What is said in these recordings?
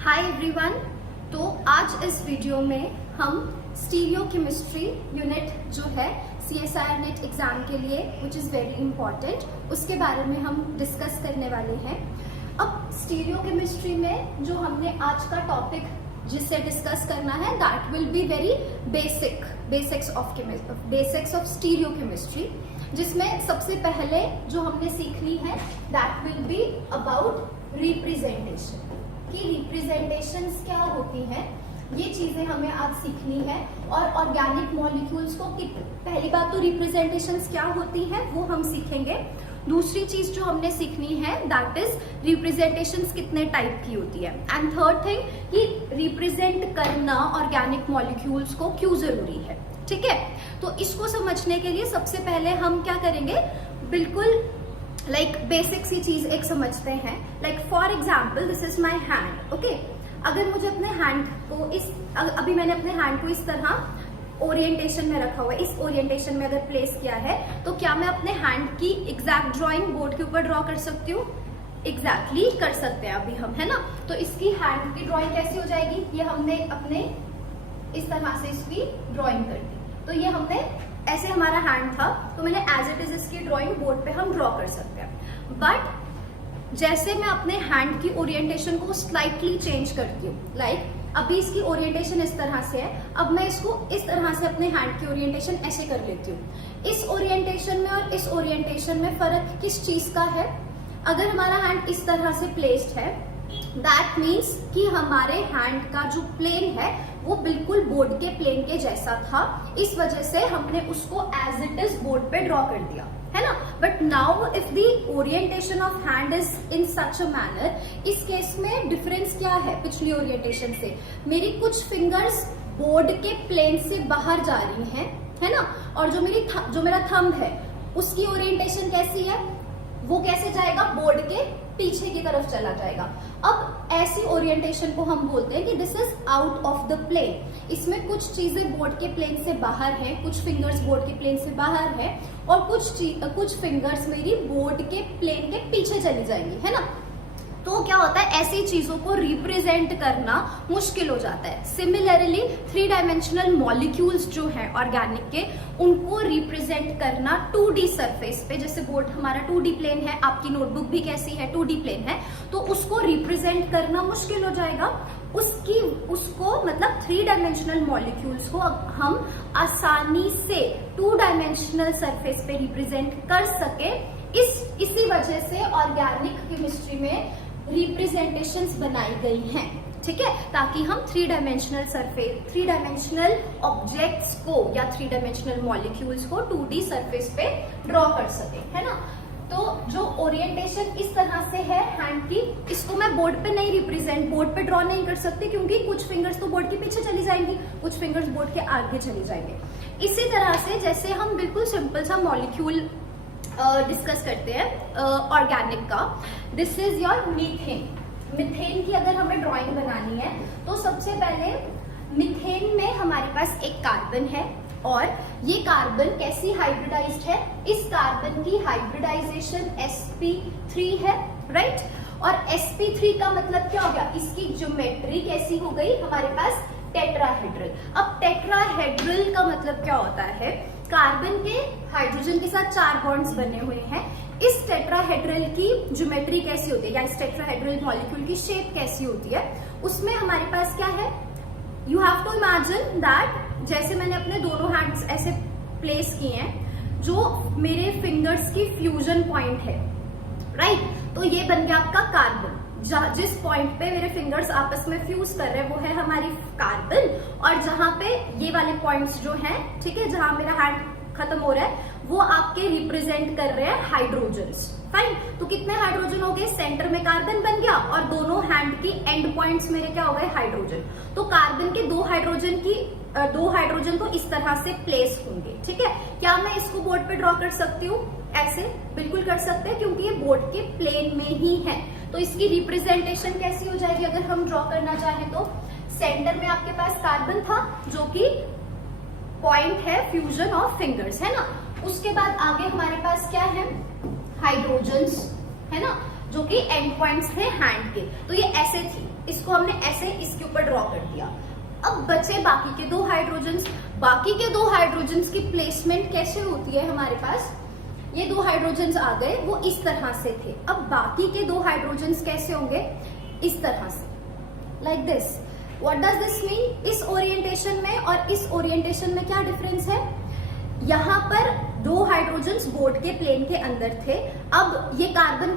Hi everyone. तो आज इस वीडियो में हम स्टीरियोकेमिस्ट्री यूनिट जो है CSIR नेट एग्जाम के लिए विच इज़ वेरी इंपॉर्टेंट, उसके बारे में हम डिस्कस करने वाले हैं। अब स्टीरियोकेमिस्ट्री में जो हमने आज का टॉपिक जिससे डिस्कस करना है that will be very basics of stereochemistry, जिसमें सबसे पहले जो हमने सीखनी है that will be about representation, कि रिप्रेजेंटेशंस क्या होती हैं, ये चीजें हमें आज सीखनी है। और ऑर्गेनिक मॉलिक्यूल्स को पहली बात तो रिप्रेजेंटेशंस क्या होती हैं वो हम सीखेंगे। दूसरी चीज जो हमने सीखनी है दैट इज रिप्रेजेंटेशंस कितने टाइप की होती है। एंड थर्ड थिंग कि रिप्रेजेंट करना ऑर्गेनिक मॉलिक्यूल्स को क्यों जरूरी है। ठीक है, तो इसको समझने के लिए सबसे पहले हम क्या करेंगे, बिल्कुल बेसिक सी चीज एक समझते हैं। For example this is my hand. Okay, अगर मुझे अपने हैंड को अभी मैंने अपने हैंड को इस तरह ओरिएंटेशन में रखा हुआ है, इस ओरिएंटेशन में अगर प्लेस किया है तो क्या मैं अपने हैंड की एग्जैक्ट ड्राइंग बोर्ड के ऊपर ड्रॉ कर सकती हूँ? एग्जैक्टली कर सकते हैं अभी हम, है ना। तो इसकी हैंड की ड्राइंग कैसी हो जाएगी, ये हमने अपने इस तरह से इसकी ड्राइंग कर दी। तो ये हमने ऐसे हमारा हैंड था तो मैंने एज इट इज इसकी ड्राइंग बोर्ड पे हम ड्रॉ कर सकते हैं। बट जैसे मैं अपने हैंड की ओरिएंटेशन को स्लाइटली चेंज करती हूँ, अभी इसकी ओरिएंटेशन इस तरह से है, अब मैं इसको इस तरह से अपने हैंड की ओरिएंटेशन ऐसे कर लेती हूँ। इस ओरिएंटेशन में और इस ओरिएंटेशन में फर्क किस चीज का है? अगर हमारा हैंड इस तरह से प्लेस्ड है दैट मीन्स कि हमारे हैंड का जो प्लेन है वो बिल्कुल बोर्ड के प्लेन के जैसा था, इस वजह से हमने उसको एज इट इज बोर्ड पे ड्रॉ कर दिया, है ना। But now if the orientation of hand is in such a manner, इस केस में डिफरेंस क्या है पिछली ओरिएंटेशन से? मेरी कुछ फिंगर्स बोर्ड के प्लेन से बाहर जा रही हैं, है ना, और जो मेरा थंब है उसकी ओरिएंटेशन कैसी है, वो कैसे जाएगा, बोर्ड के पीछे की तरफ चला जाएगा। अब ऐसी ओरिएंटेशन को हम बोलते हैं कि this is out of the plane. इसमें कुछ चीजें बोर्ड के प्लेन से बाहर हैं, कुछ फिंगर्स बोर्ड के प्लेन से बाहर हैं और कुछ फिंगर्स मेरी बोर्ड के प्लेन के पीछे चली जाएंगी, है ना। तो क्या होता है, ऐसी चीजों को रिप्रेजेंट करना मुश्किल हो जाता है। सिमिलरली 3 डायमेंशनल मॉलिक्यूल्स जो हैं ऑर्गेनिक के, उनको रिप्रेजेंट करना 2D सरफेस पे, जैसे बोर्ड हमारा 2D प्लेन है, आपकी नोटबुक भी कैसी है 2D प्लेन है, तो उसको रिप्रेजेंट करना मुश्किल हो जाएगा। उसको मतलब 3 डायमेंशनल मॉलिक्यूल्स को हम आसानी से 2 डायमेंशनल सरफेस पे रिप्रेजेंट कर सके, इसी वजह से ऑर्गेनिक केमिस्ट्री में रिप्रेजेंटेशंस बनाई गई हैं, ठीक है, ताकि हम 3 डायमेंशनल ऑब्जेक्ट्स को या 3 डायमेंशनल मॉलिक्यूल्स को 2D सरफेस पे ड्रॉ कर सके, है ना। तो जो ओरिएंटेशन इस तरह से है हैंड की, इसको मैं बोर्ड पे ड्रॉ नहीं कर सकती, क्योंकि कुछ फिंगर्स तो बोर्ड के पीछे चली जाएंगी, कुछ फिंगर्स बोर्ड के आगे चली जाएंगे। इसी तरह से जैसे हम बिल्कुल सिंपल सा मॉलिक्यूल डिस्कस करते हैं ऑर्गेनिक का, दिस इज योर मीथेन की अगर हमें ड्राइंग बनानी है तो सबसे पहले मीथेन में हमारे पास एक कार्बन है और ये कार्बन कैसी हाइब्रिडाइज्ड है, इस कार्बन की हाइब्रिडाइजेशन sp3 है, राइट। और sp3 का मतलब क्या हो गया, इसकी ज्योमेट्री कैसी हो गई, हमारे पास टेट्राहेड्रल। अब टेट्राहेड्रल का मतलब क्या होता है, कार्बन के हाइड्रोजन के साथ 4 बॉन्ड्स बने हुए हैं। इस टेट्राहेड्रल की ज्योमेट्री कैसी होती है या इस टेट्राहेड्रल मॉलिक्यूल की शेप कैसी होती है, उसमें हमारे पास क्या है, you have to imagine that जैसे मैंने अपने दोनों हैंड्स ऐसे प्लेस किए हैं, जो मेरे फिंगर्स की फ्यूजन पॉइंट है, राइट। तो ये बन गया आपका कार्बन। जिस पॉइंट पे मेरे फिंगर्स आपस में फ्यूज कर रहे हैं वो है हमारी कार्बन, और जहां पे ये वाले पॉइंट्स जो हैं, ठीक है, जहां मेरा हैंड खत्म हो रहा है वो आपके रिप्रेजेंट कर रहे हैं हाइड्रोजन्स, फाइन। तो कितने हाइड्रोजन हो गए, सेंटर में कार्बन बन गया और दोनों हैंड की एंड पॉइंट्स मेरे क्या हो गए, हाइड्रोजन। तो कार्बन के 2 हाइड्रोजन तो इस तरह से प्लेस होंगे, ठीक है। क्या मैं इसको बोर्ड पे ड्रॉ कर सकती हूँ? ऐसे बिल्कुल कर सकते हैं, क्योंकि ये बोर्ड के प्लेन में ही है। तो इसकी रिप्रेजेंटेशन कैसी हो जाएगी अगर हम ड्रॉ करना चाहें तो, सेंटर में आपके पास कार्बन था जो कि पॉइंट है फ्यूजन ऑफ फिंगर्स, है ना। उसके बाद आगे हमारे पास क्या है, हाइड्रोजन्स, है ना। जो कि एंड पॉइंट्स थे हैंड के, तो ये ऐसे थी, इसको हमने ऐसे इसके ऊपर ड्रॉ कर दिया। अब बचे बाकी के 2 हाइड्रोजन्स। बाकी के 2 हाइड्रोजन्स की प्लेसमेंट कैसे होती है हमारे पास, ये 2 हाइड्रोजन्स आ गए, वो इस तरह से थे। अब बाकी के 2 हाइड्रोजन्स कैसे होंगे, इस तरह से, like this. What does this mean, इस ओरिएंटेशन में और इस ओरिएंटेशन में क्या डिफरेंस है, यहाँ पर 2 हाइड्रोजन्स बोर्ड के प्लेन के अंदर थे। अब ये कार्बन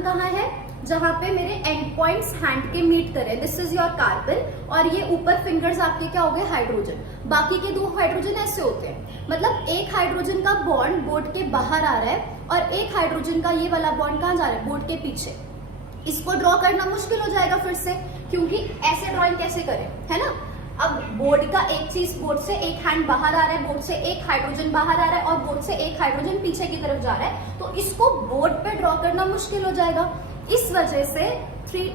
कहाँ है, जहां पे मेरे एंड पॉइंट्स हैंड के मीट करें, दिस इज योर कार्बन, और ये ऊपर फिंगर्स आपके क्या हो गए, हाइड्रोजन। बाकी के 2 हाइड्रोजन ऐसे होते हैं, मतलब एक हाइड्रोजन का बॉन्ड बोर्ड के बाहर आ रहा है और एक हाइड्रोजन का ये वाला बॉन्ड कहाँ जा रहा है, बोर्ड के पीछे। इसको ड्रॉ करना मुश्किल हो जाएगा फिर से, क्योंकि ऐसे ड्रॉइंग कैसे करें, है ना। अब बोर्ड का एक चीज, बोर्ड से एक हैंड बाहर आ रहा है, बोर्ड से एक हाइड्रोजन बाहर आ रहा है और बोर्ड से एक हाइड्रोजन पीछे की तरफ जा रहा है, तो इसको बोर्ड पे ड्रॉ करना मुश्किल हो जाएगा। इस वजह से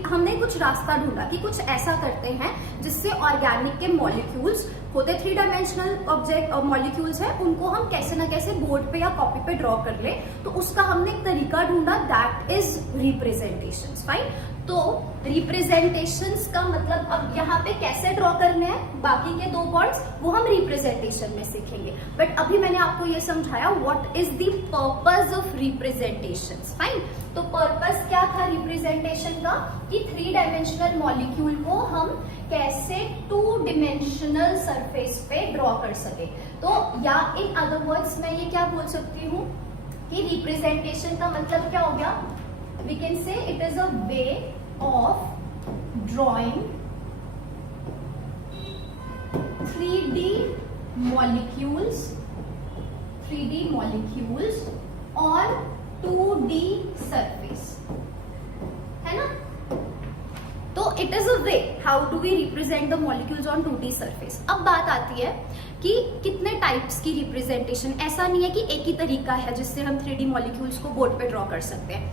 हमने कुछ रास्ता ढूंढा कि कुछ ऐसा करते हैं जिससे ऑर्गेनिक के मॉलिक्यूल्स होते 3 डायमेंशनल ऑब्जेक्ट और मॉलिक्यूल्स हैं, उनको हम कैसे ना कैसे बोर्ड पे या कॉपी पे ड्रॉ कर ले। तो उसका हमने एक तरीका ढूंढा, दैट इज रिप्रेजेंटेशंस। फाइन, तो रिप्रेजेंटेशंस का मतलब अब यहाँ पे कैसे ड्रॉ करने हैं बाकी के 2 बॉन्ड्स, वो हम रिप्रेजेंटेशन में सीखेंगे। बट अभी मैंने आपको ये समझाया what is the purpose of representations. Fine, तो पर्पस क्या था रिप्रेजेंटेशन का, कि 3 डायमेंशनल मॉलिक्यूल को हम कैसे 2 डिमेंशनल सरफेस पे ड्रॉ कर सके। तो या इन अदर वर्ड्स मैं ये क्या बोल सकती हूँ कि रिप्रेजेंटेशन का मतलब क्या हो गया, we can say it is a way of drawing 3D molecules on 2D surface, है ना। तो it is a way how do we represent the molecules on 2D surface. अब बात आती है कि कितने टाइप्स की रिप्रेजेंटेशन, ऐसा नहीं है कि एक ही तरीका है जिससे हम 3D मॉलिक्यूल्स को बोर्ड पे ड्रॉ कर सकते हैं।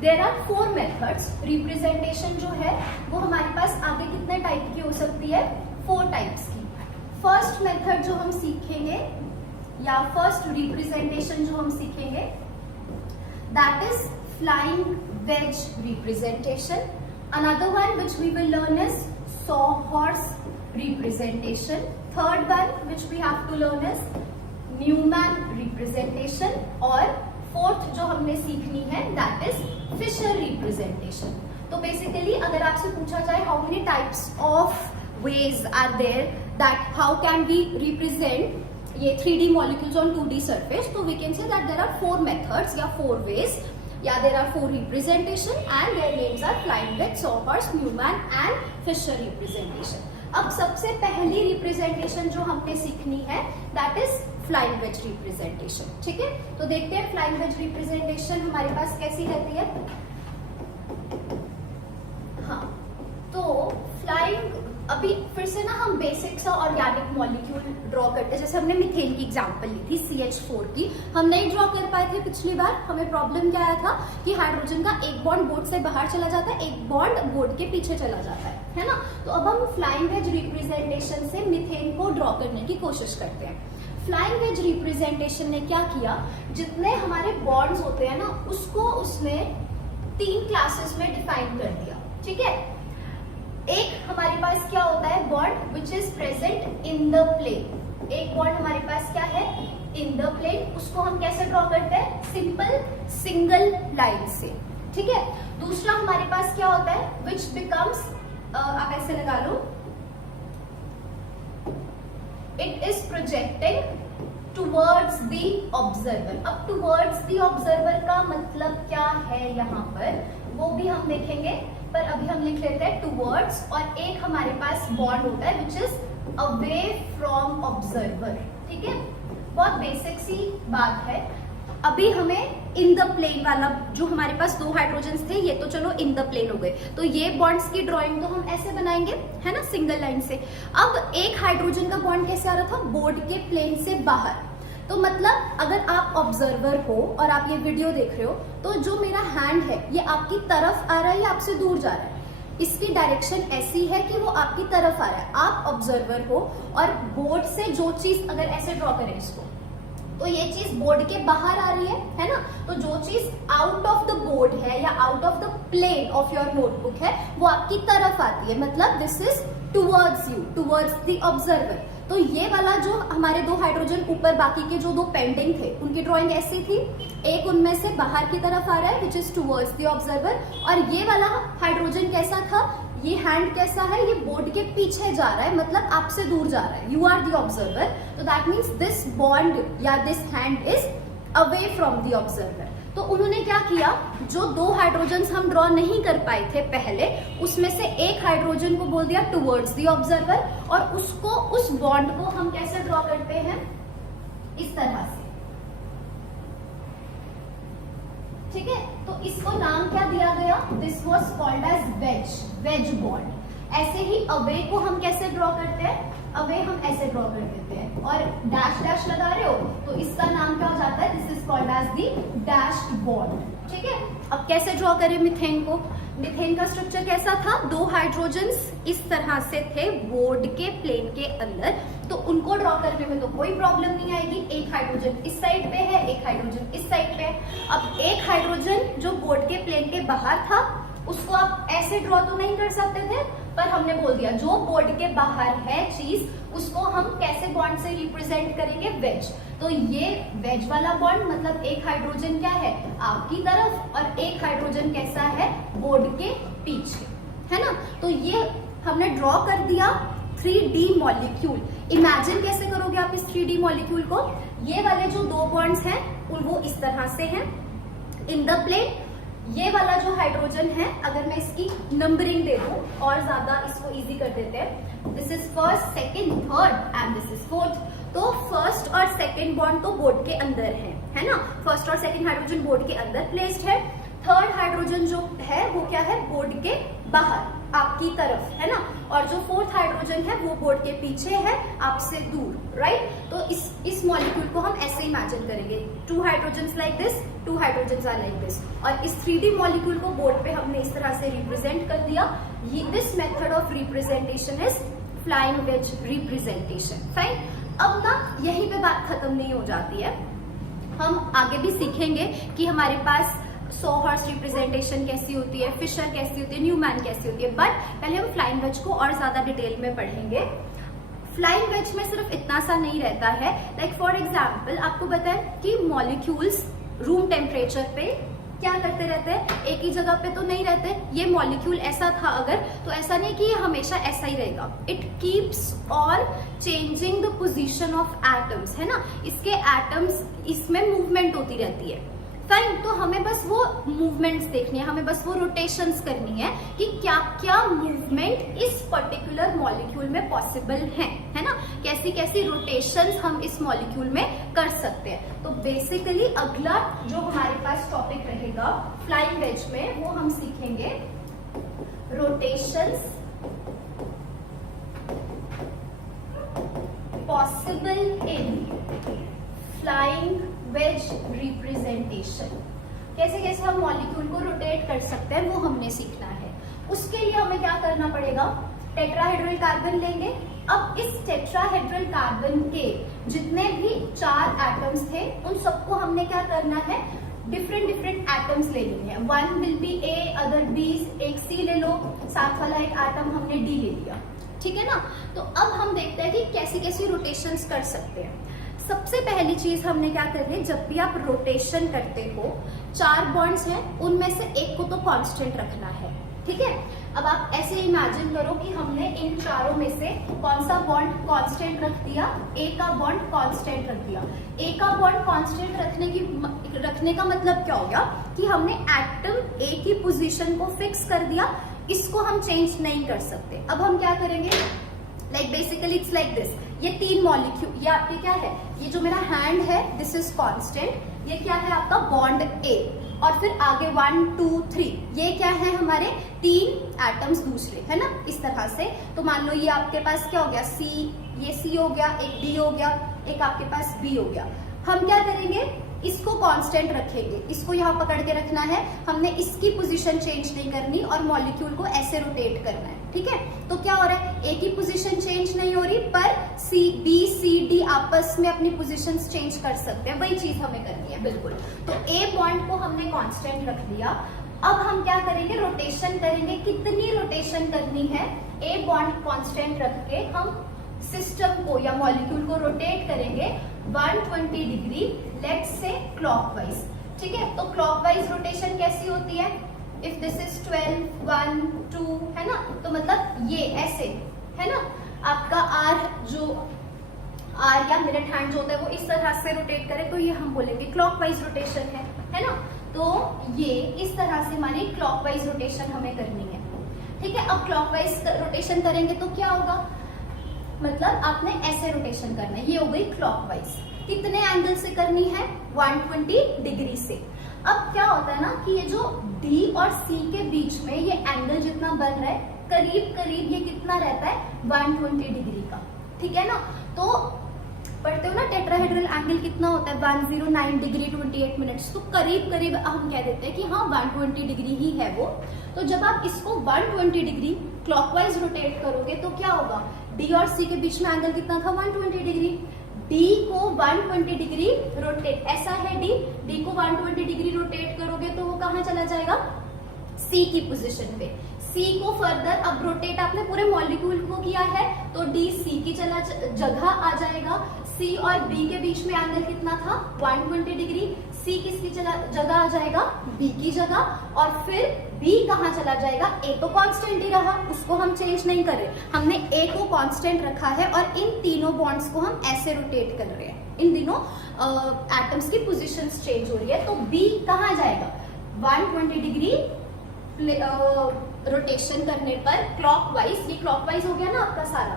There are 4 methods. रिप्रेजेंटेशन जो है वो हमारे पास आगे कितने टाइप की हो सकती है, 4 टाइप्स की। फर्स्ट मेथड जो हम सीखेंगे या फर्स्ट रिप्रेजेंटेशन जो हम सीखेंगे, that is flying wedge representation. Another one which we will learn is sawhorse representation. Third one which we have to learn is Newman representation. और fourth जो हमने सीखनी है that is Fisher representation. तो basically अगर आपसे पूछा जाए how many types of ways are there that how can we represent ये 3D molecules on 2D surface, तो we can say that there are 4 methods या 4 ways. Yeah, there are 4 representation and their names are flying wedge, sawhorse, Newman and Fisher representation. अब सबसे पहली representation जो हमने सीखनी है that is flying wedge representation. ठीक है, तो देखते हैं flying wedge representation हमारे पास कैसी रहती है। हाँ, तो flying, अभी फिर से ना हम बेसिक सा ऑर्गेनिक मॉलिक्यूल ड्रॉ करते हैं। जैसे हमने मीथेन की एग्जांपल ली थी CH4 की, हम नहीं ड्रॉ कर पाए थे पिछली बार। हमें प्रॉब्लम क्या आया था कि हाइड्रोजन का एक बॉन्ड बोर्ड से बाहर चला जाता है, एक बॉन्ड बोर्ड के पीछे चला जाता है ना। तो अब हम फ्लाइंग वेज रिप्रेजेंटेशन से मीथेन को ड्रॉ करने की कोशिश करते हैं। फ्लाइंग वेज रिप्रेजेंटेशन ने क्या किया, जितने हमारे बॉन्ड्स होते हैं ना उसको उसने 3 क्लासेस में डिफाइन कर दिया। ठीक है, एक हमारे पास क्या होता है bond which is present in the plane. एक बॉन्ड हमारे पास क्या है इन द प्लेन, उसको हम कैसे ड्रॉ करते हैं, सिंपल सिंगल लाइन से। ठीक है, दूसरा हमारे पास क्या होता है विच बिकम्स, आप ऐसे लगा लो, it is projecting towards the observer. अब टुवर्ड्स द ऑब्जर्वर का मतलब क्या है यहाँ पर वो भी हम देखेंगे, पर अभी हम लिख लेते हैं टुवर्ड्स। और एक हमारे पास बॉन्ड होता है which is away from observer. ठीक है, बहुत बेसिक सी बात है। अभी हमें इन द प्लेन वाला जो हमारे पास 2 हाइड्रोजन्स थे, ये तो चलो इन द प्लेन हो गए, तो ये बॉन्ड्स की ड्राइंग तो हम ऐसे बनाएंगे, है ना, सिंगल लाइन से। अब एक हाइड्रोजन का बॉन्ड कैसे आ रहा था, बोर्ड के प्लेन से बाहर। तो मतलब अगर आप ऑब्जर्वर हो और आप ये वीडियो देख रहे हो, तो जो मेरा हैंड है ये आपकी तरफ आ रहा है या आपसे दूर जा रहा है, इसकी डायरेक्शन ऐसी है कि वो आपकी तरफ आ रहा है। आप ऑब्जर्वर हो और बोर्ड से जो चीज, अगर ऐसे ड्रॉ करें इसको, तो ये चीज बोर्ड के बाहर आ रही है ना। तो जो चीज आउट ऑफ द बोर्ड है या out of the plane of your notebook है वो आपकी तरफ आती है, मतलब this is towards you, towards the observer. तो ये वाला जो हमारे दो हाइड्रोजन ऊपर बाकी के जो दो पेंडिंग थे उनकी ड्राइंग ऐसी थी, एक उनमें से बाहर की तरफ आ रहा है which is towards the observer, और ये वाला हाइड्रोजन कैसा था, ये हैंड कैसा है, ये बोर्ड के पीछे जा रहा है, मतलब आपसे दूर जा रहा है, यू आर द ऑब्जर्वर। तो दैट मीन्स दिस बॉन्ड या this hand is away from the observer. तो उन्होंने क्या किया, जो दो हाइड्रोजन्स हम ड्रॉ नहीं कर पाए थे पहले, उसमें से एक हाइड्रोजन को बोल दिया टुवर्ड्स द ऑब्जर्वर, और उसको, उस बॉन्ड को हम कैसे ड्रॉ करते हैं, इस तरह से, ठीक है। तो इसको नाम क्या दिया गया, this was called as wedge, wedge bond. ऐसे ही अवे को हम कैसे ड्रॉ करते हैं, अवे हम ऐसे ड्रॉ कर देते हैं, और डैश डैश लगा रहे हो तो इसका नाम क्या हो जाता है, this is called as the dashed bond, ठीक है। अब कैसे ड्रॉ करें मिथेन को, मिथेन का स्ट्रक्चर कैसा था, दो हाइड्रोजन्स इस तरह से थे बोर्ड के प्लेन के अंदर, तो उनको ड्रॉ करने में तो कोई प्रॉब्लम नहीं आएगी। एक हाइड्रोजन इस साइड पे है, एक हाइड्रोजन इस साइड पे है। अब एक हाइड्रोजन जो बोर्ड के प्लेन के बाहर था उसको आप ऐसे ड्रॉ तो नहीं कर सकते थे, पर हमने बोल दिया जो बोर्ड के बाहर है चीज उसको हम कैसे बॉन्ड से रिप्रेजेंट करेंगे, वेज। तो ये वेज वाला बॉन्ड मतलब एक हाइड्रोजन क्या है आपकी तरफ और एक हाइड्रोजन कैसा है बोर्ड के पीछे, है ना। तो ये हमने ड्रॉ कर दिया 3D मॉलिक्यूल। इमेजिन कैसे करोगे आप इस 3D मॉलिक्यूल को, ये वाले जो दो बॉन्ड्स हैं वो इस तरह से हैं इन द प्लेन। ये वाला जो हाइड्रोजन है, अगर मैं इसकी नंबरिंग दे दूं और ज्यादा इसको इजी कर देते हैं, this is first, second, third and this is fourth. तो फर्स्ट और सेकंड बॉन्ड तो बोर्ड के अंदर है ना, फर्स्ट और सेकंड हाइड्रोजन बोर्ड के अंदर प्लेस्ड है। थर्ड हाइड्रोजन जो है वो क्या है, बोर्ड के बाहर आपकी तरफ, है ना। और जो फोर्थ हाइड्रोजन है वो बोर्ड के पीछे है आपसे दूर, राइट। तो इस मॉलिक्यूल को हम ऐसे इमेजिन करेंगे, two hydrogens like this, two hydrogens are like this, और इस 3D मॉलिक्यूल को बोर्ड पे हमने इस तरह से रिप्रेजेंट कर दिया। This method of representation is flying wedge representation, fine. अब ना यहीं पे बात खत्म नहीं हो जाती है, हम आगे भी सीखेंगे कि हमारे पास सॉहर्स रिप्रेजेंटेशन कैसी होती है, फिशर कैसी होती है, न्यूमैन कैसी होती है, बट पहले हम फ्लाइंग वेज को और ज्यादा डिटेल में पढ़ेंगे। फ्लाइंग वेज में सिर्फ इतना सा नहीं रहता है, लाइक फॉर एग्जाम्पल आपको पता है कि मॉलिक्यूल्स रूम टेम्परेचर पे क्या करते रहते हैं, एक ही जगह पे तो नहीं रहते। ये मॉलिक्यूल ऐसा था अगर, तो ऐसा नहीं कि ये हमेशा ऐसा ही रहेगा, it keeps on changing the position of atoms, है ना। इसके एटम्स, इसमें मूवमेंट होती रहती है, फाइन। तो हमें बस वो मूवमेंट्स देखनी है, हमें बस वो रोटेशंस करनी है कि क्या क्या मूवमेंट इस पर्टिकुलर मॉलिक्यूल में पॉसिबल है ना, कैसी कैसी रोटेशंस हम इस मॉलिक्यूल में कर सकते हैं। तो बेसिकली अगला जो हमारे पास टॉपिक रहेगा फ्लाइंग वेज में, वो हम सीखेंगे rotations possible in flying wedge representation. कैसे कैसे हम मॉलिक्यूल को रोटेट कर सकते हैं वो हमने सीखना है। उसके लिए हमें क्या करना पड़ेगा, टेट्राहेड्रल कार्बन लेंगे। अब इस टेट्राहेड्रल कार्बन के जितने भी 4 एटम्स थे उन सबको हमने क्या करना है, डिफरेंट डिफरेंट एटम्स ले लेने हैं। One will be A, other B, एक सी ले लो, साथ वाला एक एटम हमने डी ले लिया, ठीक है ना। तो अब हम देखते हैं कि कैसी कैसी रोटेशंस कर सकते हैं। सबसे पहली चीज हमने क्या करनी है, जब भी आप रोटेशन करते हो 4 बॉन्ड्स हैं उनमें से एक को तो कांस्टेंट रखना है, ठीक है। अब आप ऐसे इमेजिन करो कि हमने इन चारों में से कौन सा बॉन्ड कांस्टेंट रख दिया, ए का बॉन्ड कांस्टेंट रख दिया। ए का बॉन्ड कांस्टेंट रखने का मतलब क्या हो गया कि हमने एटम ए की पोजीशन को फिक्स कर दिया, इसको हम चेंज नहीं कर सकते। अब हम क्या करेंगे, like basically it's like this, ये 3 मॉलिक्यूल, ये आपके क्या है, ये जो मेरा हैंड है दिस इज कांस्टेंट, ये क्या है आपका बॉन्ड ए, और फिर आगे 1 2 3 ये क्या है हमारे 3 एटम्स दूसरे, है ना, इस तरह से। तो मान लो ये आपके पास क्या हो गया, सी, ये सी हो गया, एक डी हो गया, एक आपके पास बी हो गया। हम क्या करेंगे, इसको कांस्टेंट रखेंगे, इसको यहाँ पकड़ के रखना है, हमने इसकी पोजीशन चेंज नहीं करनी और मॉलिक्यूल को ऐसे रोटेट करना है, ठीक है। तो क्या हो रहा है, ए की पोजीशन चेंज नहीं हो रही पर सी बी सी डी आपस में अपनी पोजीशंस चेंज कर सकते हैं, वही चीज हमें करनी है बिल्कुल। तो ए बॉन्ड को हमने कांस्टेंट रख दिया। अब हम क्या करेंगे, रोटेशन करेंगे। कितनी रोटेशन करनी है, ए बॉन्ड कांस्टेंट रख के हम सिस्टम को या मॉलिक्यूल को रोटेट करेंगे 120 डिग्री, लेट्स से क्लॉकवाइज, ठीक है। तो क्लॉकवाइज रोटेशन कैसी होती है, इफ दिस इज 12 1 2 है ना, तो मतलब ये ऐसे है ना, आपका आर या मिनट हैंड जो होता है वो इस तरह से रोटेट करे तो ये हम बोलेंगे क्लॉकवाइज रोटेशन है ना। तो ये इस तरह से हमारी क्लॉकवाइज रोटेशन हमें करनी है, ठीक है। अब क्लॉकवाइज रोटेशन करेंगे तो क्या होगा, मतलब आपने ऐसे रोटेशन करना है, ये हो गई क्लॉकवाइज। कितने एंगल से करनी है, 120 डिग्री से। अब क्या होता है ना कि ये जो डी और सी के बीच में ये एंगल जितना बन रहा है, करीब करीब ये कितना रहता है, 120 डिग्री का, ठीक है ना। तो पढ़ते हो ना टेट्राहेड्रल एंगल कितना होता है, 109 डिग्री 28 मिनट्स। तो करीब करीब हम कह देते हैं कि हाँ 120 डिग्री ही है वो। तो जब आप इसको 120 डिग्री क्लॉकवाइज रोटेट करोगे तो क्या होगा, डी और सी के बीच में एंगल कितना था, 120 डिग्री। डी को 120 डिग्री रोटेट, ऐसा है डी को 120 डिग्री रोटेट करोगे तो वो कहाँ चला जाएगा, सी की पोजीशन पे। सी को फर्दर अब रोटेट आपने पूरे मॉलिक्यूल को किया है तो डी सी की जगह आ जाएगा। सी और बी के बीच में एंगल कितना था, 120 डिग्री। सी किसकी जगह आ जाएगा, बी की जगह। और फिर बी कहाँ चला जाएगा, ए तो कांस्टेंट ही रहा, उसको हम चेंज नहीं कर रहे, हमने ए को कांस्टेंट रखा है और इन तीनों बॉन्ड्स को हम ऐसे रोटेट कर रहे हैं, इन दिनों एटम्स की पोजीशंस चेंज हो रही है। तो बी कहाँ जाएगा, 120 डिग्री रोटेशन करने पर क्लॉकवाइज, ये क्लॉकवाइज हो गया ना आपका सारा,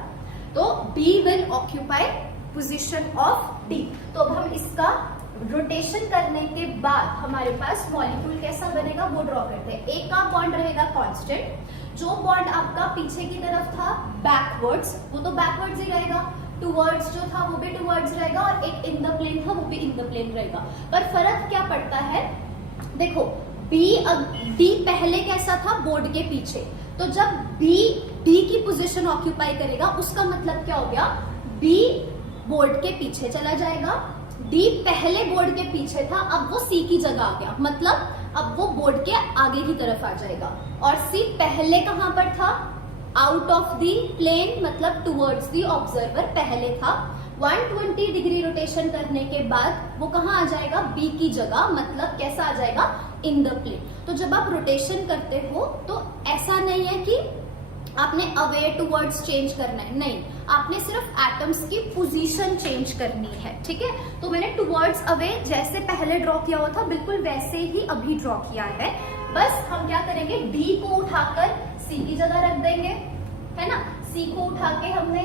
तो B will occupy position of D. तो अब हम इसका रोटेशन करने के बाद हमारे पास मॉलिक्यूल कैसा बनेगा वो ड्रॉ करते हैं। एक का बॉन्ड रहेगा कांस्टेंट, जो बॉन्ड आपका पीछे की तरफ था बैकवर्ड्स वो तो बैकवर्ड्स ही रहेगा, टूवर्ड्स जो था वो भी टूवर्ड्स रहेगा, और एक इन द प्लेन था वो भी इन द प्लेन रहेगा। पर फर्क क्या पड़ता है, देखो डी पहले कैसा था, बोर्ड के पीछे, तो जब बी डी की पोजीशन ऑक्यूपाई करेगा उसका मतलब क्या हो गया, बी बोर्ड के पीछे चला जाएगा। डी पहले बोर्ड के पीछे था, अब वो सी की जगह आ गया, मतलब अब वो बोर्ड के आगे की तरफ आ जाएगा। और सी पहले कहां पर था, आउट ऑफ द प्लेन, मतलब टुवर्ड्स द ऑब्जर्वर पहले था। 120 डिग्री रोटेशन करने के बाद वो कहां आ जाएगा, बी की जगह, मतलब कैसा आ जाएगा, इन द प्लेन। तो जब आप रोटेशन करते हो तो ऐसा नहीं है कि आपने अवे टुवर्ड्स चेंज करना है, नहीं, आपने सिर्फ एटम्स की पोजीशन चेंज करनी है, ठीक है। तो मैंने टुवर्ड्स अवे जैसे पहले ड्रॉ किया हुआ था बिल्कुल वैसे ही अभी ड्रॉ किया है। बस हम क्या करेंगे, डी को उठाकर सी की जगह रख देंगे, है ना। सी को उठा के हमने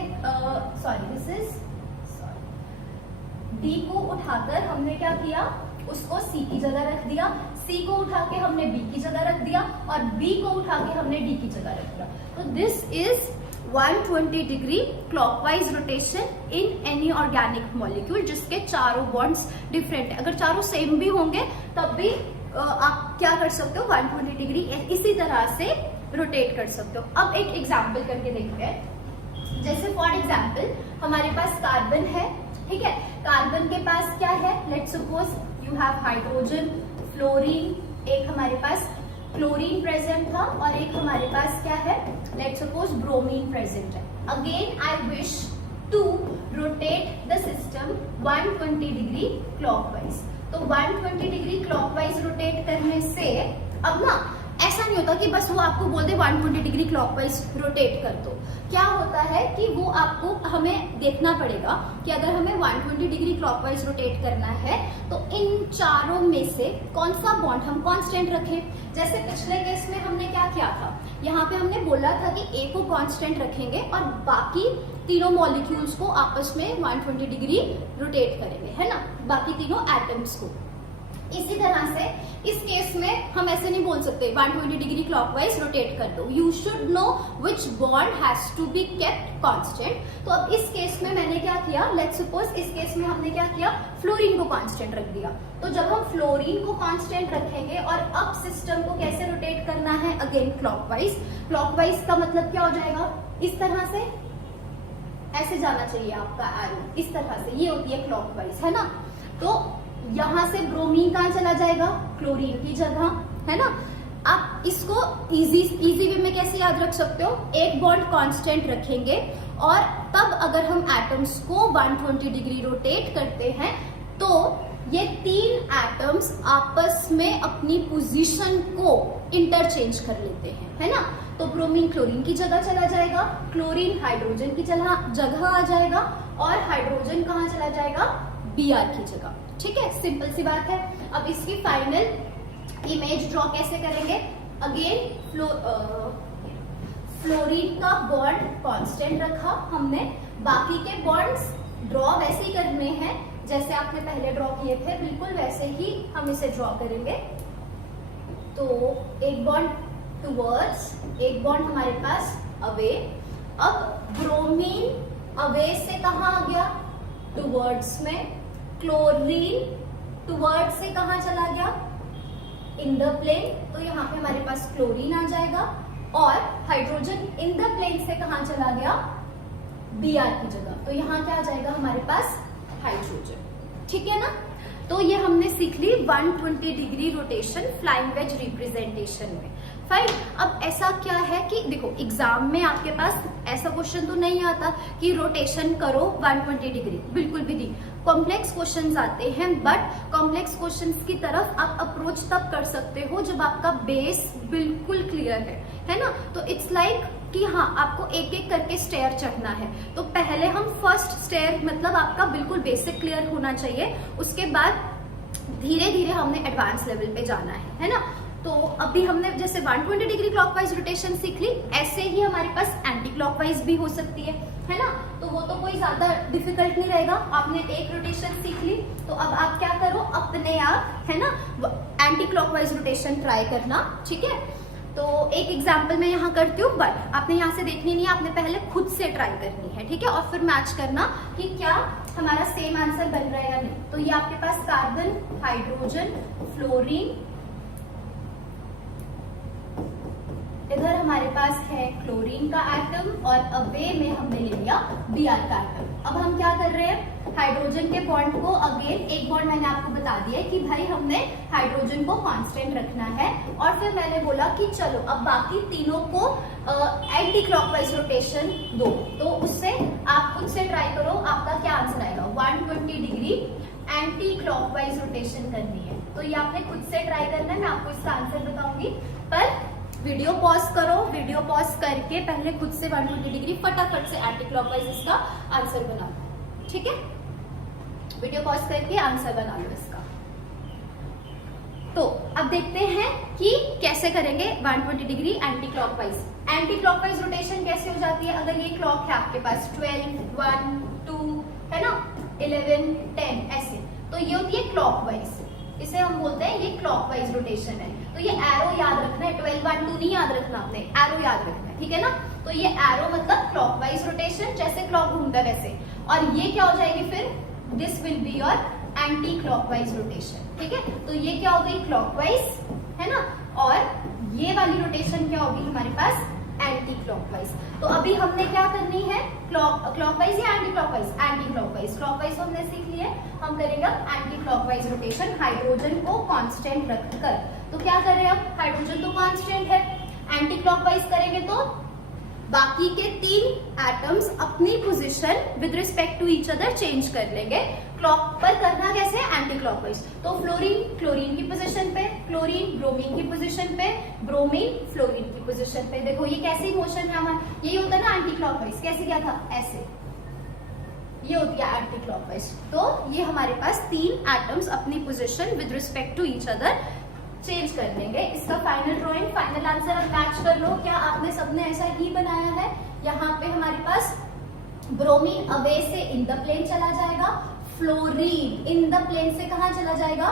डी को उठाकर हमने क्या किया, उसको सी की जगह रख दिया। सी को उठा के हमने बी की जगह रख दिया और बी को उठा के हमने डी की जगह रख दिया। तो this is 120 degree clockwise rotation in any organic molecule, जिसके चारों बॉन्ड्स डिफरेंट है। अगर चारों सेम भी होंगे तब भी आप क्या कर सकते हो, 120 डिग्री इसी तरह से रोटेट कर सकते हो। अब एक एग्जाम्पल करके देखते हैं। जैसे फॉर एग्जाम्पल हमारे पास कार्बन है, ठीक है। कार्बन के पास क्या है, let's suppose you have hydrogen, fluorine, एक हमारे पास क्लोरीन प्रेजेंट था और एक हमारे पास क्या है, लेट्स सपोज ब्रोमीन प्रेजेंट है। Again I wish to rotate the system 120 degree clockwise. तो 120 डिग्री क्लॉकवाइज रोटेट करने से अब ना ऐसा नहीं होता कि बस वो आपको बोल दे 120 डिग्री क्लॉकवाइज रोटेट कर दो। क्या होता है कि वो आपको हमें देखना पड़ेगा कि अगर हमें 120 डिग्री क्लॉकवाइज रोटेट करना है तो इन चारों में से कौन सा बॉन्ड हम कांस्टेंट रखें। जैसे पिछले केस में हमने क्या किया था, यहाँ पे हमने बोला था कि ए को कांस्टेंट रखेंगे और बाकी तीनों मॉलिक्यूल्स को आपस में 120 डिग्री रोटेट करेंगे, है ना, बाकी तीनों एटम्स को। इसी तरह से इस केस में हम ऐसे नहीं बोल सकते 120 डिग्री क्लॉकवाइज रोटेट कर दो। You should know which bond has to be kept constant. तो अब इस केस में मैंने क्या किया, लेट्स सपोज इस केस में हमने क्या किया, फ्लोरीन को कांस्टेंट रख दिया। तो जब हम फ्लोरीन को कांस्टेंट रखेंगे और अब सिस्टम को कैसे रोटेट करना है, अगेन क्लॉकवाइज। क्लॉकवाइज का मतलब क्या हो जाएगा, इस तरह से ऐसे जाना चाहिए आपका एरो, इस तरह से, ये होती है क्लॉकवाइज, है ना। तो यहां से ब्रोमीन कहां चला जाएगा, क्लोरीन की जगह, है ना। आप इसको इजी वे में कैसे याद रख सकते हो, एक बॉन्ड कांस्टेंट रखेंगे और तब अगर हम एटम्स को 120 डिग्री रोटेट करते हैं तो ये तीन एटम्स आपस में अपनी पोजीशन को इंटरचेंज कर लेते हैं, है ना। तो ब्रोमीन क्लोरीन की जगह चला जाएगा, क्लोरीन हाइड्रोजन की जगह आ जाएगा और हाइड्रोजन कहाँ चला जाएगा, Br की जगह। ठीक है, सिंपल सी बात है। अब इसकी फाइनल इमेज ड्रॉ कैसे करेंगे, अगेन फ्लोरीन का बॉन्ड कांस्टेंट रखा हमने, बाकी के बॉन्ड्स ड्रॉ वैसे ही करने हैं जैसे आपने पहले ड्रॉ किए थे, बिल्कुल वैसे ही हम इसे ड्रॉ करेंगे। तो एक बॉन्ड टुवर्ड्स, एक बॉन्ड हमारे पास अवे। अब ब्रोमीन अवे से कहाँ आ गया, टुवर्ड्स में। क्लोरीन टुवर्ड्स से कहाँ चला गया, इन द प्लेन। तो यहाँ पे हमारे पास क्लोरीन आ जाएगा और हाइड्रोजन इन द प्लेन से कहाँ चला गया, Br की जगह। तो यहाँ क्या आ जाएगा हमारे पास, हाइड्रोजन। ठीक है ना। तो ये हमने सीख ली 120 degree rotation flying wedge representation में। फाइन। अब ऐसा क्या है कि देखो एग्जाम में आपके पास ऐसा क्वेश्चन तो नहीं आता कि रोटेशन करो 120 डिग्री, बिल्कुल भी नहीं। कॉम्प्लेक्स क्वेश्चंस आते हैं, बट कॉम्प्लेक्स क्वेश्चंस की तरफ आप अप्रोच तब कर सकते हो जब आपका बेस बिल्कुल क्लियर है ना। तो इट्स लाइक कि हाँ, आपको एक एक करके स्टेयर चढ़ना है। तो पहले हम फर्स्ट स्टेयर, मतलब आपका बिल्कुल बेसिक क्लियर होना चाहिए, उसके बाद धीरे धीरे हमने एडवांस लेवल पे जाना है ना। तो अभी हमने जैसे 120 डिग्री क्लॉकवाइज रोटेशन सीख ली, ऐसे ही हमारे पास एंटी क्लॉकवाइज भी हो सकती है ना। तो वो तो कोई ज्यादा डिफिकल्ट नहीं रहेगा। आपने एक रोटेशन सीख ली, तो अब आप क्या करो, अपने आप, है ना, एंटी क्लॉकवाइज रोटेशन ट्राई करना। ठीक है। तो एक एग्जाम्पल मैं यहाँ करती हूँ, बट आपने यहाँ से देखनी नहीं है, आपने पहले खुद से ट्राई करनी है। ठीक है। और फिर मैच करना कि क्या हमारा सेम आंसर बन रहा है या नहीं। तो ये आपके पास कार्बन, हाइड्रोजन, फ्लोरीन, इधर हमारे पास है क्लोरीन का एटम और अवे में हमने ले लिया Br का एटम। अब हम क्या कर रहे हैं, हाइड्रोजन के बॉन्ड को अगेन एक बॉन्ड मैंने आपको बता दिया कि भाई हमने हाइड्रोजन को कांस्टेंट रखना है, और फिर मैंने बोला कि चलो अब बाकी तीनों को एंटी क्लॉकवाइज रोटेशन दो। तो उससे आप खुद से ट्राई करो, आपका क्या आंसर आएगा, 120 डिग्री एंटी क्लॉकवाइज रोटेशन करनी है। तो ये आपने खुद से ट्राई करना है, मैं आपको इसका आंसर बताऊंगी, पर वीडियो पॉज करो, वीडियो पॉज करके पहले खुद से 120 डिग्री फटाफट से एंटी क्लॉकवाइज इसका आंसर बना लो। ठीक है, वीडियो पॉज करके आंसर बना लो इसका। तो अब देखते हैं कि कैसे करेंगे 120 degree anti clockwise. Anti clockwise rotation कैसे हो जाती है, अगर ये क्लॉक है आपके पास 12, 1, 2, है ना, 11, 10 ऐसे, तो ये होती है क्लॉकवाइज। इसे हम बोलते हैं ये क्लॉकवाइज रोटेशन है। तो ये एरो याद रखना है, 12, 1, 2 नहीं याद रखना आपने, एरो याद रखना है। ठीक है ना। तो ये एरो मतलब क्लॉकवाइज रोटेशन, जैसे क्लॉक घूमता है वैसे। और ये क्या हो जाएगी फिर, this will be your anti clockwise rotation. ठीक है। तो ये क्या हो गई, क्लॉकवाइज, है ना, और ये वाली रोटेशन क्या होगी हमारे पास, एंटी क्लॉकवाइज। तो अभी हमने क्या करनी है, क्लॉकवाइज या anti clockwise, anti clockwise. Clockwise हमने सीख लिया, हम करेंगे एंटी क्लॉकवाइज रोटेशन हाइड्रोजन को कांस्टेंट रखकर। तो क्या कर रहे हैं, अब हाइड्रोजन तो कांस्टेंट है, एंटी क्लॉकवाइज करेंगे तो बाकी के तीन एटम्स अपनी position with respect to each other change कर लेंगे। क्लॉक पर करना कैसे, एंटी क्लॉकवाइज। तो फ्लोरीन क्लोरीन की पोजीशन पे, क्लोरीन ब्रोमीन की पोजीशन पे, ब्रोमीन फ्लोरीन की पोजीशन पे। देखो ये कैसी मोशन है हमारा, यही होता है ना एंटी क्लॉकवाइज। कैसे क्या था, ऐसे, ये होती है एंटी क्लॉकवाइज। तो ये हमारे पास तीन एटम्स अपनी position with respect to each other change कर लेंगे। इसका फाइनल ड्राइंग, फाइनल आंसर अब मैच कर लो। क्या आपने सबने ऐसा ही बनाया है, यहाँ पे हमारे पास ब्रोमीन अवे से इन द प्लेन चला जाएगा, फ्लोरीन इन द प्लेन से कहाँ चला जाएगा,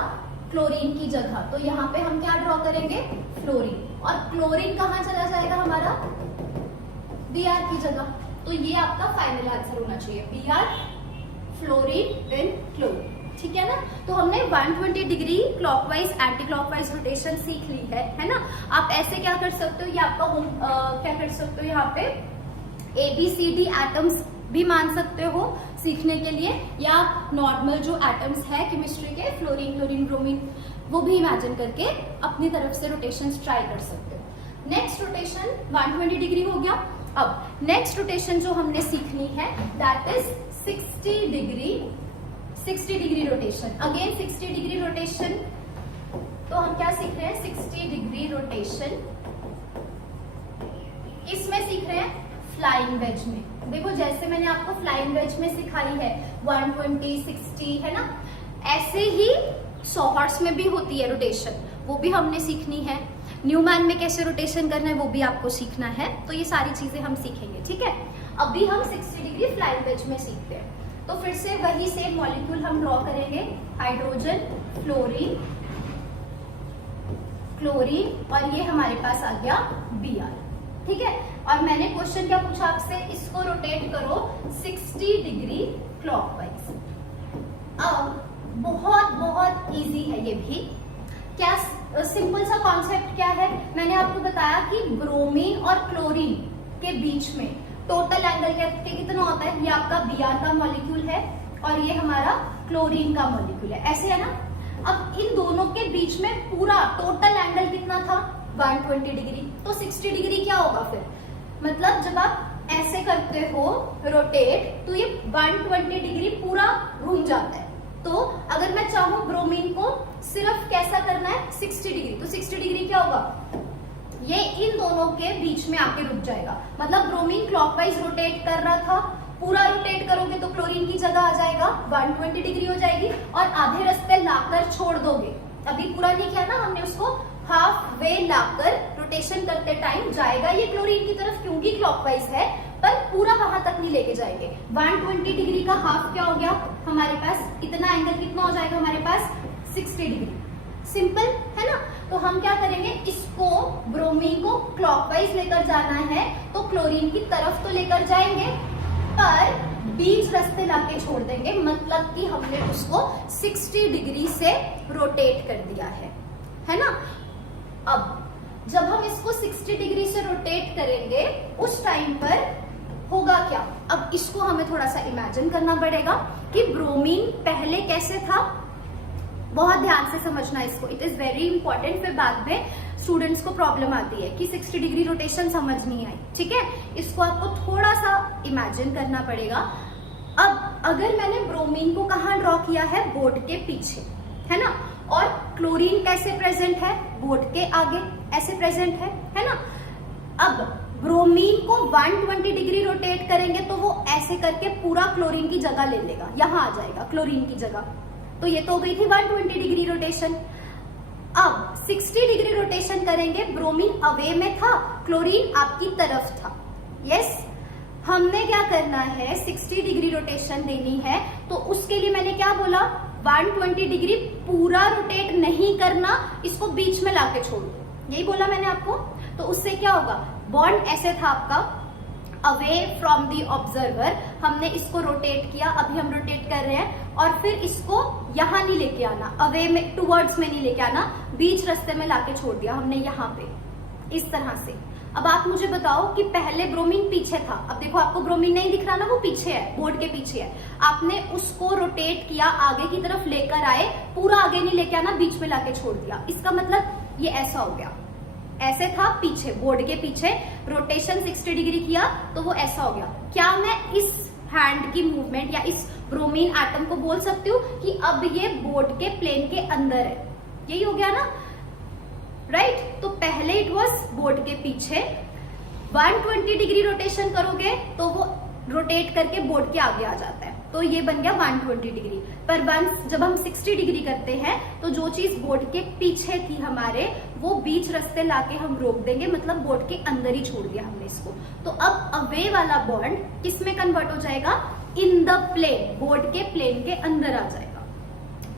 क्लोरीन की जगह, तो यहाँ पे हम क्या ड्रॉ करेंगे, फ्लोरीन, और क्लोरीन कहाँ चला जाएगा हमारा, Br की जगह। तो ये आपका फाइनल आंसर होना चाहिए, Br फ्लोरीन इन क्लोरीन, ठीक है ना। तो हमने 120 degree clockwise anti clockwise rotation सीख ली है ना। आप ऐसे क्या कर सकते हो, ये आपका क्या कर सकते हो, यहाँ पे ABCD एटम्स भी मान सकते हो सीखने के लिए, या नॉर्मल जो एटम्स है केमिस्ट्री के, फ्लोरीन क्लोरीन ब्रोमीन, वो भी इमेजिन करके अपनी तरफ से रोटेशंस ट्राई कर सकते हो। नेक्स्ट रोटेशन 120 डिग्री हो गया। अब नेक्स्ट रोटेशन जो हमने सीखनी है that is 60 degree rotation. Again 60 degree rotation, तो हम क्या सीख रहे हैं, 60 डिग्री रोटेशन इसमें सीख रहे हैं फ्लाइंग वेज में। देखो जैसे मैंने आपको फ्लाइंग वेज में सिखाई है 120 60 है ना, ऐसे ही सॉहर्ट्स में भी होती है रोटेशन, वो भी हमने सीखनी है। न्यूमैन में कैसे रोटेशन करना है वो भी आपको सीखना है, तो ये सारी चीजें हम सीखेंगे, ठीक है। अभी हम 60 डिग्री फ्लाइंग वेज में सीखते हैं। तो फिर से वही सेम मॉलिक्यूल हम ड्रॉ करेंगे, हाइड्रोजन, फ्लोरीन, क्लोरीन, और ये हमारे पास आ गया Br, ठीक है। और मैंने क्वेश्चन क्या पूछा आपसे, इसको रोटेट करो 60 डिग्री क्लॉकवाइज। अब बहुत बहुत इजी है ये भी। क्या सिंपल सा कॉन्सेप्ट क्या है, मैंने आपको बताया कि ब्रोमीन और क्लोरीन के बीच में टोटल एंगल कितना होता है, ये आपका Br का मॉलिक्यूल है और ये हमारा क्लोरीन का मॉलिक्यूल है, ऐसे है ना। अब इन दोनों के बीच में पूरा टोटल एंगल कितना था, 120 डिग्री। तो 60 डिग्री क्या होगा फिर, मतलब जब आप ऐसे करते हो रोटेट तो ये 120 डिग्री पूरा घूम जाता है। तो अगर मैं चाहूं ब्रोमीन को सिर्फ कैसा करना है 60 डिग्री, तो 60 डिग्री क्या होगा, ये इन दोनों के बीच में आके रुक जाएगा। मतलब ब्रोमीन क्लॉकवाइज रोटेट कर रहा था, पूरा रोटेट करोगे तो क्लोरीन की जगह आ जाएगा, 120 डिग्री हो जाएगी, और आधे रास्ते लाकर छोड़ दोगे, अभी पूरा नहीं किया ना हमने, उसको हाफ वे लाकर रोटेशन करते टाइम जाएगा ये क्लोरीन की तरफ, क्योंकि क्लॉकवाइज है, पर पूरा वहां तक नहीं लेके जाएंगे। 120 डिग्री का हाफ क्या हो गया हमारे पास, इतना एंगल कितना हो जाएगा हमारे पास, 60 डिग्री। सिंपल है ना। तो हम क्या करेंगे, इसको ब्रोमीन को क्लॉकवाइज लेकर जाना है तो क्लोरीन की तरफ तो लेकर जाएंगे, पर बीच रास्ते लाके छोड़ देंगे, मतलब कि हमने उसको 60 डिग्री से रोटेट कर दिया है ना। अब जब हम इसको 60 डिग्री से रोटेट करेंगे उस टाइम पर होगा क्या, अब इसको हमें थोड़ा सा इमेजिन करना पड़ेगा कि ब्रोमीन पहले कैसे था। बहुत ध्यान से समझना इसको, इट इज वेरी इंपॉर्टेंट। फिर बाद में स्टूडेंट्स को प्रॉब्लम आती है कि 60 डिग्री रोटेशन समझ नहीं आई, ठीक है। इसको आपको थोड़ा सा इमेजिन करना पड़ेगा। अब अगर मैंने ब्रोमीन को कहाँ ड्रॉ किया है, बोर्ड के पीछे, है ना, और क्लोरीन कैसे प्रेजेंट है, बोर्ड के आगे ऐसे प्रेजेंट है ना। अब ब्रोमीन को 120 डिग्री रोटेट करेंगे तो वो ऐसे करके पूरा क्लोरीन की जगह ले लेगा, यहां आ जाएगा क्लोरीन की जगह। तो ये तो हो गई थी 120 डिग्री रोटेशन। अब 60 डिग्री रोटेशन करेंगे, ब्रोमीन अवे में था, क्लोरीन आपकी तरफ था। यस, हमने क्या करना है, 60 डिग्री रोटेशन देनी है, तो उसके लिए मैंने क्या बोला, 120 डिग्री पूरा रोटेट नहीं करना, इसको बीच में लाके छोड़ दो, यही बोला मैंने आपको। तो उससे क्या होगा, बॉन्ड ऐसे था आपका अवे फ्रॉम दी ऑब्जर्वर, हमने इसको रोटेट किया, अभी हम रोटेट कर रहे हैं, और फिर इसको यहां नहीं लेके आना, अवे में टूवर्ड्स में नहीं लेके आना, बीच रास्ते में लाके छोड़ दिया हमने यहाँ पे, इस तरह से। अब आप मुझे बताओ कि पहले ब्रोमीन पीछे था, अब देखो आपको ब्रोमीन नहीं दिख रहा ना, वो पीछे है, बोर्ड के पीछे है, आपने उसको रोटेट किया, आगे की तरफ लेकर आए, पूरा आगे नहीं लेके आना, बीच में लाके छोड़ दिया। इसका मतलब ये ऐसा हो गया, ऐसे था पीछे, बोर्ड के पीछे, रोटेशन 60 डिग्री किया तो वो ऐसा हो गया। क्या मैं इस हैंड की मूवमेंट या इस ब्रोमीन एटम को बोल सकती हूँ कि अब ये बोर्ड के प्लेन के अंदर है, यही हो गया ना, राइट। तो पहले इट वॉज बोर्ड के पीछे, 120 डिग्री रोटेशन करोगे तो वो रोटेट करके बोर्ड के आगे आ जाता है, तो ये बन गया 120 डिग्री। पर वंस जब हम 60 डिग्री करते हैं तो जो चीज बोर्ड के पीछे थी हमारे, वो बीच रास्ते लाके हम रोक देंगे, मतलब बोर्ड के अंदर ही छोड़ दिया हमने इसको। तो अब अवे वाला बॉन्ड किस में कन्वर्ट हो जाएगा, इन द प्लेन, बोर्ड के प्लेन के अंदर आ जाएगा।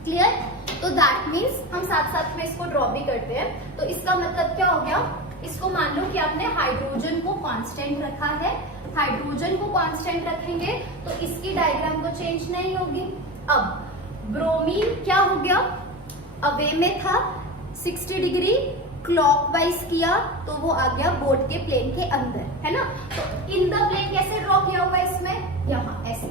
क्लियर? तो दैट मीन्स हम साथ साथ में इसको ड्रॉ भी करते हैं। तो इसका मतलब क्या हो गया, इसको मान लो कि आपने हाइड्रोजन को कांस्टेंट रखा है, हाइड्रोजन को कांस्टेंट रखेंगे तो इसकी डायग्राम को चेंज नहीं होगी। अब ब्रोमीन क्या हो गया, अवे में था, 60 डिग्री क्लॉकवाइज किया तो वो आ गया बोर्ड के प्लेन के अंदर, है ना। तो इन द प्लेन कैसे ड्रॉ किया हुआ है इसमें, यहाँ ऐसे,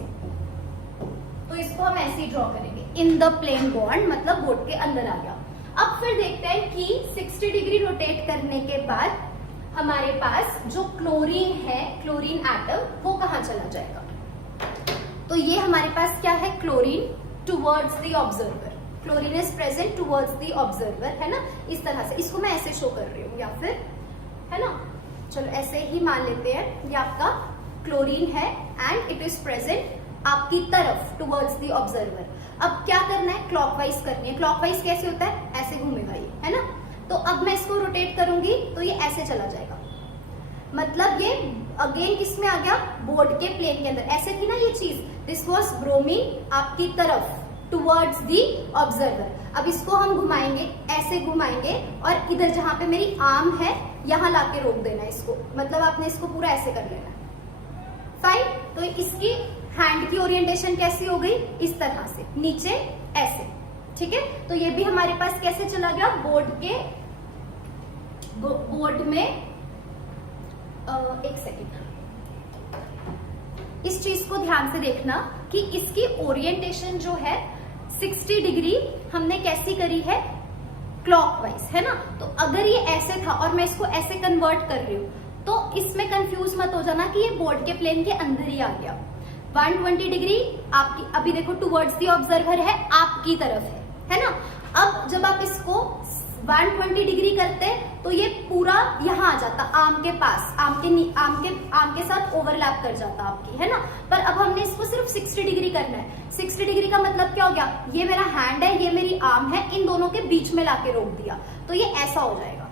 तो इसको हम ऐसे ही ड्रॉ करेंगे, इन द प्लेन बॉन्ड, मतलब बोर्ड के अंदर आ गया। अब फिर देखते हैं कि 60 डिग्री रोटेट करने के बाद हमारे पास जो क्लोरीन है, क्लोरीन एटम, वो कहाँ चला जाएगा। तो ये हमारे पास क्या है, chlorine towards the observer, chlorine is present towards the observer, है ना। इस तरह से इसको मैं ऐसे शो कर रही हूँ, या फिर, है ना, चलो ऐसे ही मान लेते हैं, ये आपका क्लोरीन है एंड इट इज प्रेजेंट आपकी तरफ टुवर्ड्स द ऑब्जर्वर। अब क्या करना है, क्लॉकवाइज करनी है। क्लॉकवाइज कैसे होता है, ऐसे घूमेगा ये, है ना। तो अब मैं इसको रोटेट करूंगी तो ये ऐसे चला जाएगा, मतलब ये अगेन किस में आ गया, बोर्ड के प्लेन के अंदर। ऐसे थी ना ये चीज, दिस वाज ब्रोमीन आपकी तरफ टुवर्ड्स दी ऑब्जर्वर। अब इसको हम घुमाएंगे, ऐसे घुमाएंगे और इधर जहां पे मेरी आर्म है यहां लाके रोक देना इसको, मतलब आपने इसको पूरा ऐसे कर लेना। फाइन, तो इसकी हैंड की ओरिएंटेशन कैसी हो गई, इस तरह से, नीचे ऐसे, ठीक है। तो ये भी हमारे पास कैसे चला गया, बोर्ड में, एक सेकेंड, इस चीज को ध्यान से देखना कि इसकी ओरिएंटेशन जो है 60 डिग्री हमने कैसी करी है, क्लॉकवाइज, है ना। तो अगर ये ऐसे था और मैं इसको ऐसे कन्वर्ट कर रही हूं तो इसमें कंफ्यूज मत हो जाना कि ये बोर्ड के प्लेन के अंदर ही आ गया। 120 डिग्री आपकी, अभी देखो टुवर्ड्स दी ऑब्जर्वर है, आपकी तरफ है ना। अब जब आप इसको 120 डिग्री करते तो ये पूरा यहाँ आ जाता, आर्म के पास, आर्म के साथ ओवरलैप कर जाता आपकी, है ना। पर अब हमने इसको सिर्फ 60 डिग्री करना है। 60 डिग्री का मतलब क्या हो गया, ये मेरा हैंड है, ये मेरी आर्म है, इन दोनों के बीच में लाके रोक दिया तो ये ऐसा हो जाएगा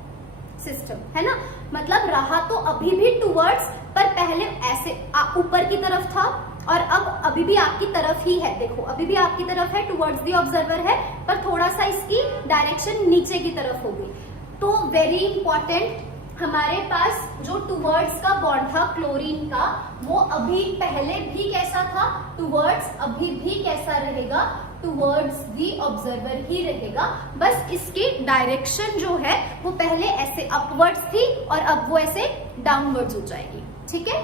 सिस्टम, है ना। मतलब रहा तो अभी भी टुवर्ड्स, पर पहले ऐसे ऊपर की तरफ था और अब अभी भी आपकी तरफ ही है, देखो अभी भी आपकी तरफ है, टुवर्ड्स द ऑब्जर्वर है, पर थोड़ा सा इसकी डायरेक्शन नीचे की तरफ हो गई। तो वेरी इंपॉर्टेंट, हमारे पास जो टुवर्ड्स का बॉन्ड था क्लोरीन का, वो अभी पहले भी कैसा था, टुवर्ड्स, अभी भी कैसा रहेगा, टुवर्ड्स दी ऑब्जर्वर ही रहेगा। बस इसकी डायरेक्शन जो है वो पहले ऐसे अपवर्ड्स थी और अब वो ऐसे डाउनवर्ड्स हो जाएगी, ठीक है।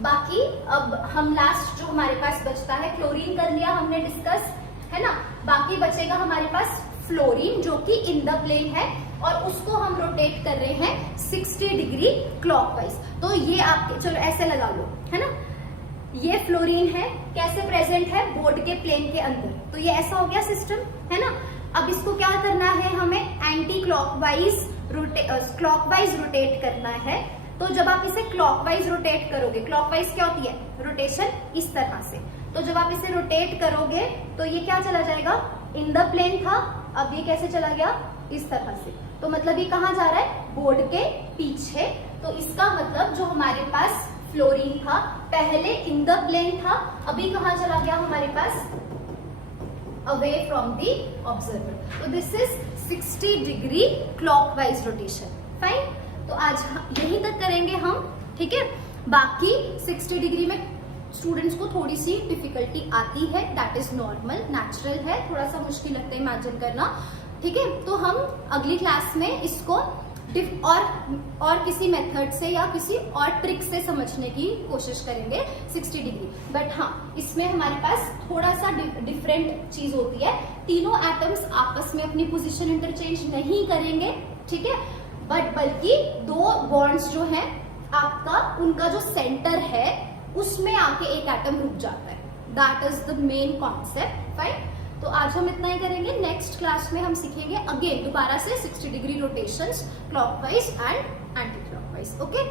बाकी अब हम लास्ट जो हमारे पास बचता है, क्लोरीन कर लिया हमने डिस्कस, है ना। बाकी बचेगा हमारे पास फ्लोरीन, जो कि इन द प्लेन है और उसको हम रोटेट कर रहे हैं 60 डिग्री क्लॉकवाइज। तो ये आपके, चलो ऐसे लगा लो, है ना। ये फ्लोरीन है, कैसे प्रेजेंट है, बोर्ड के प्लेन के अंदर, तो ये ऐसा हो गया सिस्टम, है ना। अब इसको क्या करना है, हमें एंटी क्लॉकवाइज रोटेट करना है। तो जब आप इसे क्लॉकवाइज रोटेट करोगे, क्लॉकवाइज क्या होती है, रोटेशन इस तरह से, तो जब आप इसे रोटेट करोगे तो ये क्या चला जाएगा, इन द प्लेन था, अब ये कैसे चला गया, इस तरह से। तो मतलब ये कहाँ जा रहा है, बोर्ड के पीछे। तो इसका मतलब जो हमारे पास फ्लोरीन था पहले इन द प्लेन था, अभी कहाँ चला गया हमारे पास, अवे फ्रॉम दी ऑब्जर्वर। तो this is 60 degree clockwise rotation. Fine, तो आज यहीं तक करेंगे हम, ठीक है। बाकी 60 डिग्री में स्टूडेंट्स को थोड़ी सी डिफिकल्टी आती है, दैट इज नॉर्मल, नेचुरल है, थोड़ा सा मुश्किल लगता है इमेजिन करना, ठीक है। तो हम अगली क्लास में इसको और किसी मेथड से या किसी और ट्रिक से समझने की कोशिश करेंगे 60 डिग्री। बट हाँ, इसमें हमारे पास थोड़ा सा डिफरेंट चीज होती है, तीनों एटम्स आपस में अपनी पोजीशन इंटरचेंज नहीं करेंगे, ठीक है, बट बल्कि दो बॉन्ड्स जो हैं आपका, उनका जो सेंटर है उसमें आके एक एटम रुक जाता है, that is the main concept. Fine, तो आज हम इतना ही करेंगे। नेक्स्ट क्लास में हम सीखेंगे अगेन दोबारा से 60 degree rotations, clockwise and anti clockwise. Okay.